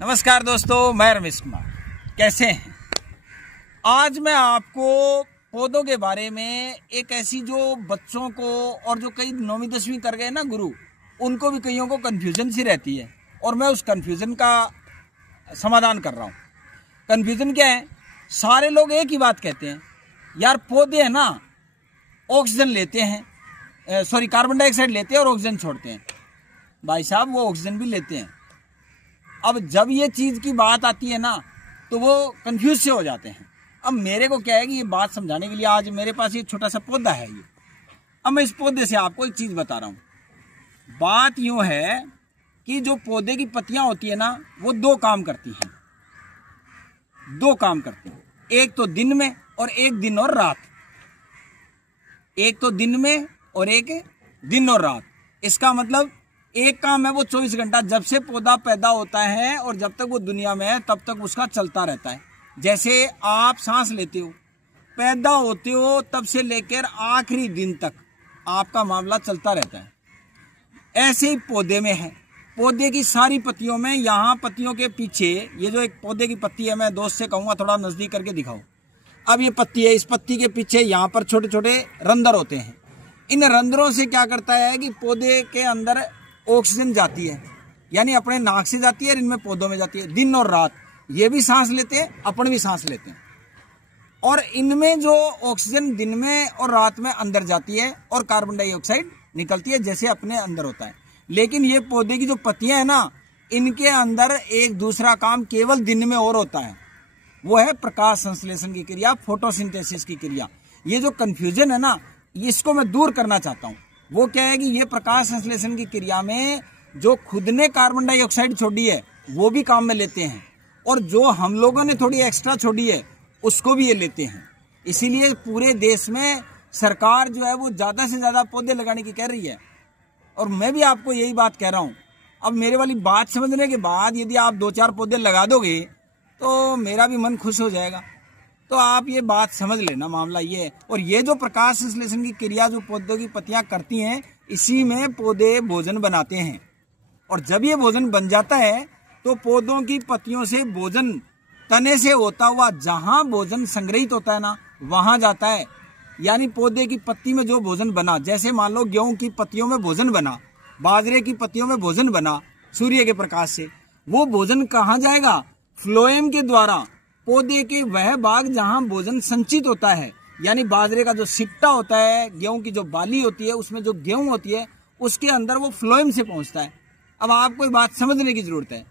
नमस्कार दोस्तों, मैं रमेश कुमार। कैसे हैं? आज मैं आपको पौधों के बारे में एक ऐसी जो बच्चों को और जो कई 9वीं 10वीं कर गए ना गुरु, उनको भी कईयों को कन्फ्यूजन सी रहती है और मैं उस कन्फ्यूजन का समाधान कर रहा हूँ। कन्फ्यूजन क्या है? सारे लोग एक ही बात कहते हैं, यार पौधे हैं ना ऑक्सीजन लेते हैं, कार्बन डाइऑक्साइड लेते हैं और ऑक्सीजन छोड़ते हैं। भाई साहब, वो ऑक्सीजन भी लेते हैं। अब जब ये चीज़ की बात आती है ना तो वो कंफ्यूज से हो जाते हैं। अब मेरे को क्या है कि ये बात समझाने के लिए आज मेरे पास ये छोटा सा पौधा है ये। अब मैं इस पौधे से आपको एक चीज़ बता रहा हूँ। बात यूँ है कि जो पौधे की पत्तियाँ होती है ना, वो दो काम करती हैं। एक तो दिन में और एक दिन और रात। एक तो दिन में और एक दिन और रात। इसका मतलब एक काम है वो 24 घंटा, जब से पौधा पैदा होता है और जब तक वो दुनिया में है तब तक उसका चलता रहता है। जैसे आप सांस लेते हो, पैदा होते हो तब से लेकर आखिरी दिन तक आपका मामला चलता रहता है। ऐसे ही पौधे में है। पौधे की सारी पत्तियों में, यहाँ पत्तियों के पीछे ये जो एक पौधे की पत्ती है, मैं दोस्त से कहूँगा थोड़ा नज़दीक करके दिखाओ। अब ये पत्ती है, इस पत्ती के पीछे यहाँ पर छोटे छोटे रंध्र होते हैं। इन रंध्रों से क्या करता है कि पौधे के अंदर ऑक्सीजन जाती है, यानी अपने नाक से जाती है और इनमें पौधों में जाती है। दिन और रात ये भी सांस लेते हैं, अपन भी सांस लेते हैं। और इनमें जो ऑक्सीजन दिन में और रात में अंदर जाती है और कार्बन डाइऑक्साइड निकलती है, जैसे अपने अंदर होता है। लेकिन ये पौधे की जो पत्तियां हैं ना, इनके अंदर एक दूसरा काम केवल दिन में और होता है, वो है प्रकाश संश्लेषण की क्रिया, फोटोसिंथेसिस की क्रिया। ये जो कंफ्यूजन है ना, इसको मैं दूर करना चाहता हूँ। वो क्या है कि ये प्रकाश संश्लेषण की क्रिया में जो खुद ने कार्बन डाइऑक्साइड छोड़ी है वो भी काम में लेते हैं, और जो हम लोगों ने थोड़ी एक्स्ट्रा छोड़ी है उसको भी ये लेते हैं। इसीलिए पूरे देश में सरकार जो है वो ज़्यादा से ज़्यादा पौधे लगाने की कह रही है, और मैं भी आपको यही बात कह रहा हूँ। अब मेरे वाली बात समझने के बाद यदि आप 2-4 पौधे लगा दोगे तो मेरा भी मन खुश हो जाएगा। तो आप ये बात समझ लेना, मामला ये है। और ये जो प्रकाश संश्लेषण की क्रिया जो पौधों की पत्तियां करती हैं, इसी में पौधे भोजन बनाते हैं। और जब ये भोजन बन जाता है तो पौधों की पत्तियों से भोजन तने से होता हुआ जहां भोजन संग्रहित होता है ना, वहां जाता है। यानी पौधे की पत्ती में जो भोजन बना, जैसे मान लो गेहूं की पत्तियों में भोजन बना, बाजरे की पत्तियों में भोजन बना सूर्य के प्रकाश से, वो भोजन कहाँ जाएगा? फ्लोएम के द्वारा पौधे के वह भाग जहां भोजन संचित होता है, यानी बाजरे का जो सिट्टा होता है, गेहूं की जो बाली होती है, उसमें जो गेहूं होती है, उसके अंदर वो फ्लोएम से पहुंचता है। अब आपको ये बात समझने की जरूरत है।